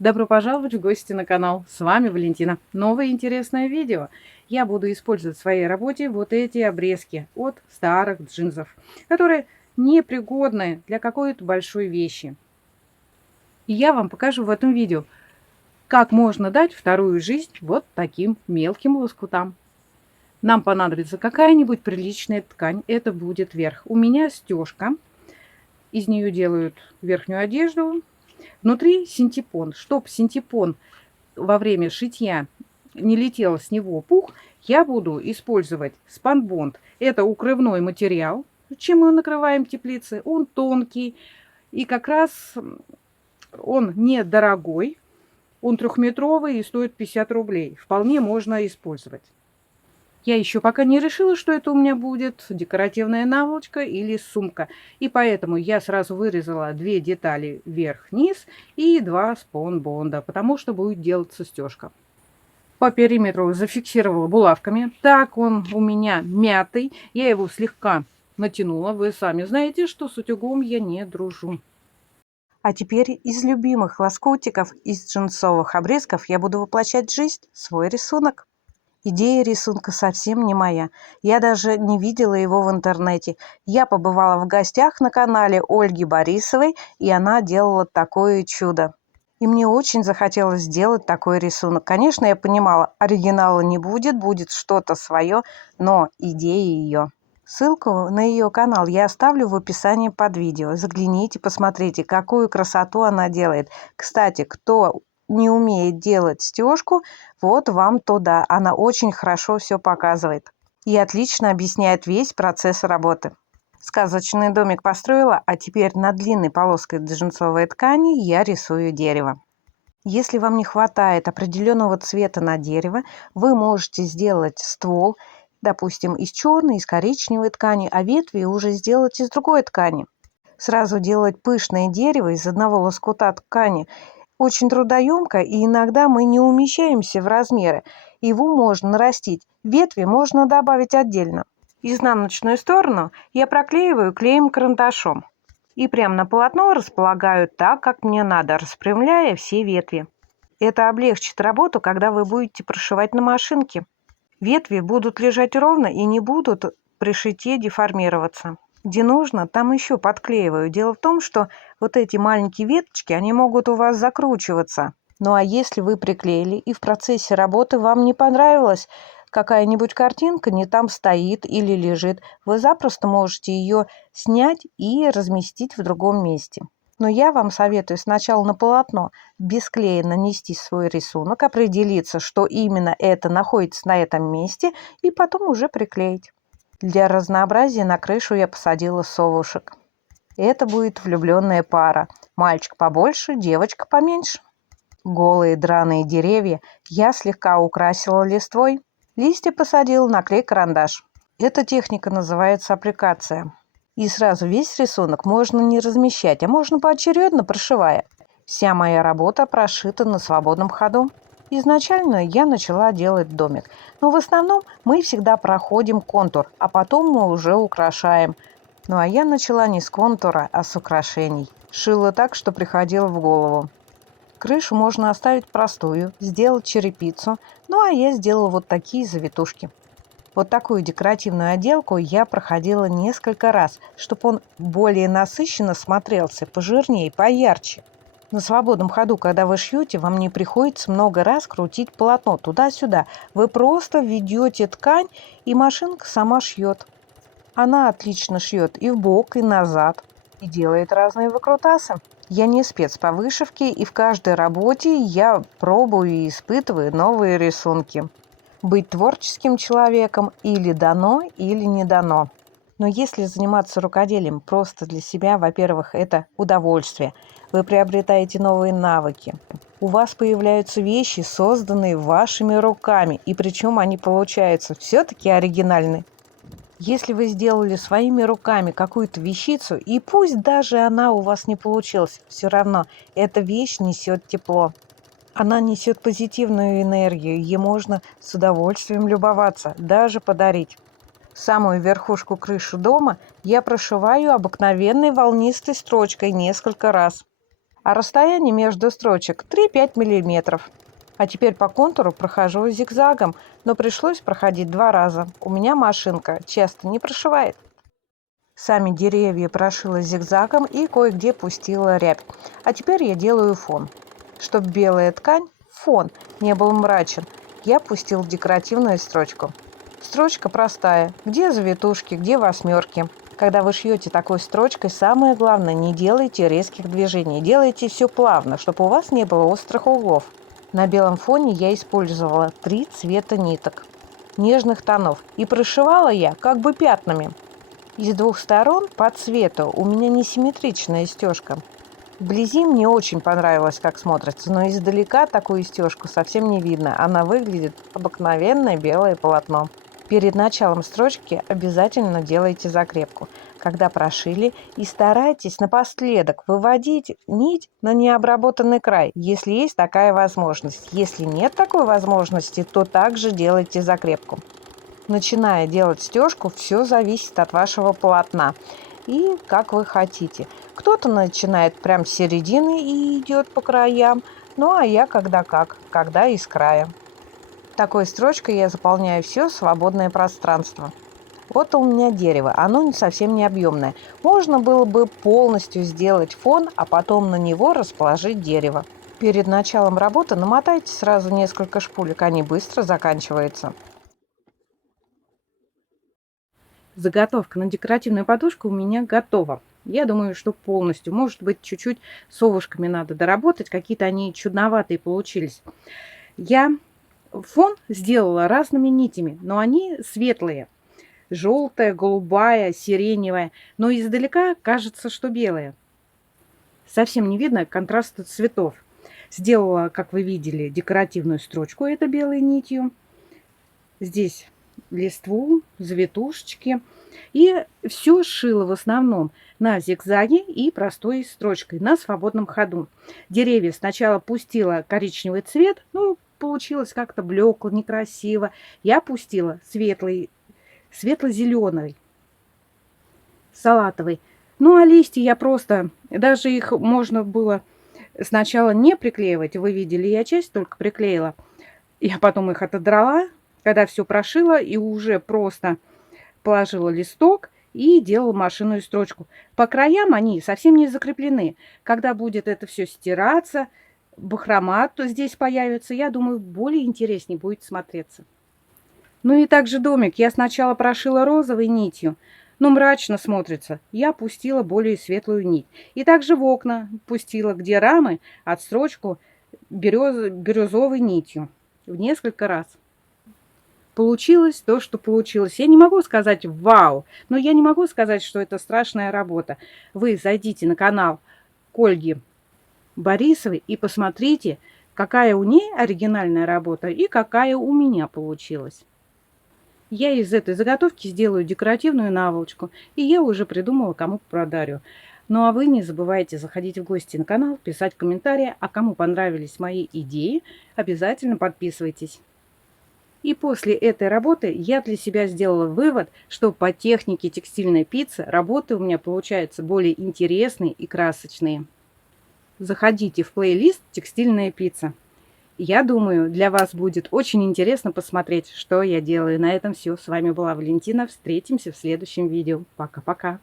Добро пожаловать в гости на канал. С вами Валентина. Новое интересное видео. Я буду использовать в своей работе вот эти обрезки от старых джинсов, которые непригодны для какой-то большой вещи. И я вам покажу в этом видео, как можно дать вторую жизнь вот таким мелким лоскутам. Нам понадобится какая-нибудь приличная ткань. Это будет верх. У меня стежка. Из нее делают верхнюю одежду. Внутри синтепон. Чтоб синтепон во время шитья не летел с него пух, я буду использовать спанбонд. Это укрывной материал, чем мы накрываем теплицы. Он тонкий и как раз он недорогой. Он 3-метровый и стоит 50 рублей. Вполне можно использовать. Я еще пока не решила, что это у меня будет, декоративная наволочка или сумка. И поэтому я сразу вырезала 2 детали вверх-вниз и 2 спанбонда, потому что будет делаться стежка. По периметру зафиксировала булавками. Так он у меня мятый. Я его слегка натянула. Вы сами знаете, что с утюгом я не дружу. А теперь из любимых лоскутиков, из джинсовых обрезков я буду воплощать в жизнь свой рисунок. Идея рисунка совсем не моя. Я даже не видела его в интернете. Я побывала в гостях на канале Ольги Борисовой, и она делала такое чудо. И мне очень захотелось сделать такой рисунок. Конечно, я понимала, оригинала не будет, будет что-то свое, но идея ее. Ссылку на ее канал я оставлю в описании под видео. Загляните, посмотрите, какую красоту она делает. Кстати, кто не умеет делать стежку, вот вам туда. Она очень хорошо все показывает и отлично объясняет весь процесс работы. Сказочный домик построила, а теперь на длинной полоской джинсовой ткани я рисую дерево. Если вам не хватает определенного цвета на дерево, вы можете сделать ствол, допустим, из черной, из коричневой ткани, а ветви уже сделать из другой ткани. Сразу делать пышное дерево из одного лоскута ткани очень трудоемко, и иногда мы не умещаемся в размеры. Его можно нарастить, ветви можно добавить отдельно. Изнаночную сторону я проклеиваю клеем карандашом. И прямо на полотно располагаю так, как мне надо, распрямляя все ветви. Это облегчит работу, когда вы будете прошивать на машинке. Ветви будут лежать ровно и не будут при шитье деформироваться. Где нужно, там еще подклеиваю. Дело в том, что вот эти маленькие веточки, они могут у вас закручиваться. Ну а если вы приклеили и в процессе работы вам не понравилось, какая-нибудь картинка не там стоит или лежит, вы запросто можете ее снять и разместить в другом месте. Но я вам советую сначала на полотно без клея нанести свой рисунок, определиться, что именно это находится на этом месте, и потом уже приклеить. Для разнообразия на крышу я посадила совушек. Это будет влюбленная пара. Мальчик побольше, девочка поменьше. Голые драные деревья я слегка украсила листвой. Листья посадила на клей-карандаш. Эта техника называется аппликация. И сразу весь рисунок можно не размещать, а можно поочередно прошивая. Вся моя работа прошита на свободном ходу. Изначально я начала делать домик, но в основном мы всегда проходим контур, а потом мы уже украшаем. Ну а я начала не с контура, а с украшений. Шила так, что приходило в голову. Крышу можно оставить простую, сделать черепицу, ну а я сделала вот такие завитушки. Вот такую декоративную отделку я проходила несколько раз, чтобы он более насыщенно смотрелся, пожирнее, поярче. На свободном ходу, когда вы шьете, вам не приходится много раз крутить полотно туда-сюда. Вы просто ведете ткань, и машинка сама шьет. Она отлично шьет и вбок, и назад, и делает разные выкрутасы. Я не спец по вышивке, и в каждой работе я пробую и испытываю новые рисунки. Быть творческим человеком или дано, или не дано. Но если заниматься рукоделием просто для себя, во-первых, это удовольствие. Вы приобретаете новые навыки. У вас появляются вещи, созданные вашими руками, и причем они получаются все-таки оригинальны. Если вы сделали своими руками какую-то вещицу, и пусть даже она у вас не получилась, все равно эта вещь несет тепло. Она несет позитивную энергию, ей можно с удовольствием любоваться, даже подарить. Самую верхушку крыши дома я прошиваю обыкновенной волнистой строчкой несколько раз. а расстояние между строчек 3-5 мм. А теперь по контуру прохожу зигзагом, но пришлось проходить 2 раза. У меня машинка часто не прошивает. Сами деревья прошила зигзагом и кое-где пустила рябь. А теперь я делаю фон. Чтобы белая ткань, фон, не был мрачен, я пустил декоративную строчку. Строчка простая. Где завитушки, где восьмерки. Когда вы шьете такой строчкой, самое главное, не делайте резких движений. Делайте все плавно, чтобы у вас не было острых углов. На белом фоне я использовала 3 цвета ниток нежных тонов. И прошивала я как бы пятнами. Из 2 сторон по цвету у меня несимметричная стежка. Вблизи мне очень понравилось, как смотрится, но издалека такую стежку совсем не видно. Она выглядит обыкновенное белое полотно. Перед началом строчки обязательно делайте закрепку, когда прошили, и старайтесь напоследок выводить нить на необработанный край, если есть такая возможность. Если нет такой возможности, то также делайте закрепку. Начиная делать стежку, все зависит от вашего полотна и как вы хотите. Кто-то начинает прям с середины и идет по краям, ну а я когда из края. Такой строчкой я заполняю все свободное пространство. Вот у меня дерево, оно совсем не объемное. Можно было бы полностью сделать фон, а потом на него расположить дерево. Перед началом работы намотайте сразу несколько шпулек, они быстро заканчиваются. Заготовка на декоративную подушку у меня готова. Я думаю, что полностью. Может быть, чуть-чуть совушками надо доработать. Какие-то они чудноватые получились. Я фон сделала разными нитями, но они светлые. Желтая, голубая, сиреневая. Но издалека кажется, что белая. Совсем не видно контраста цветов. Сделала, как вы видели, декоративную строчку, это белой нитью. Здесь листву, завитушечки. И все шила в основном на зигзаге и простой строчкой на свободном ходу. Деревья сначала пустила коричневый цвет, ну, получилось как-то блекло, некрасиво. Я пустила светлый, светло-зеленый, салатовый. Ну, а листья я просто, даже их можно было сначала не приклеивать. Вы видели, я часть только приклеила. Я потом их отодрала, когда все прошила, и уже просто положила листок и делала машинную строчку. По краям они совсем не закреплены. Когда будет это все стираться, бахрома то здесь появится, я думаю, более интереснее будет смотреться. Ну и также домик я сначала прошила розовой нитью, но мрачно смотрится. Я пустила более светлую нить. И также в окна пустила, где рамы, отстрочку бирюзовой нитью в несколько раз. Получилось то, что получилось. Я не могу сказать «вау», но я не могу сказать, что это страшная работа. Вы зайдите на канал к Ольге Борисовой и посмотрите, какая у ней оригинальная работа и какая у меня получилась. Я из этой заготовки сделаю декоративную наволочку, и я уже придумала, кому подарю. Ну а вы не забывайте заходить в гости на канал, писать комментарии, а кому понравились мои идеи, обязательно подписывайтесь. И после этой работы я для себя сделала вывод, что по технике текстильной пиццы работы у меня получаются более интересные и красочные. Заходите в плейлист «Текстильная пицца». Я думаю, для вас будет очень интересно посмотреть, что я делаю. На этом все. С вами была Валентина. Встретимся в следующем видео. Пока-пока.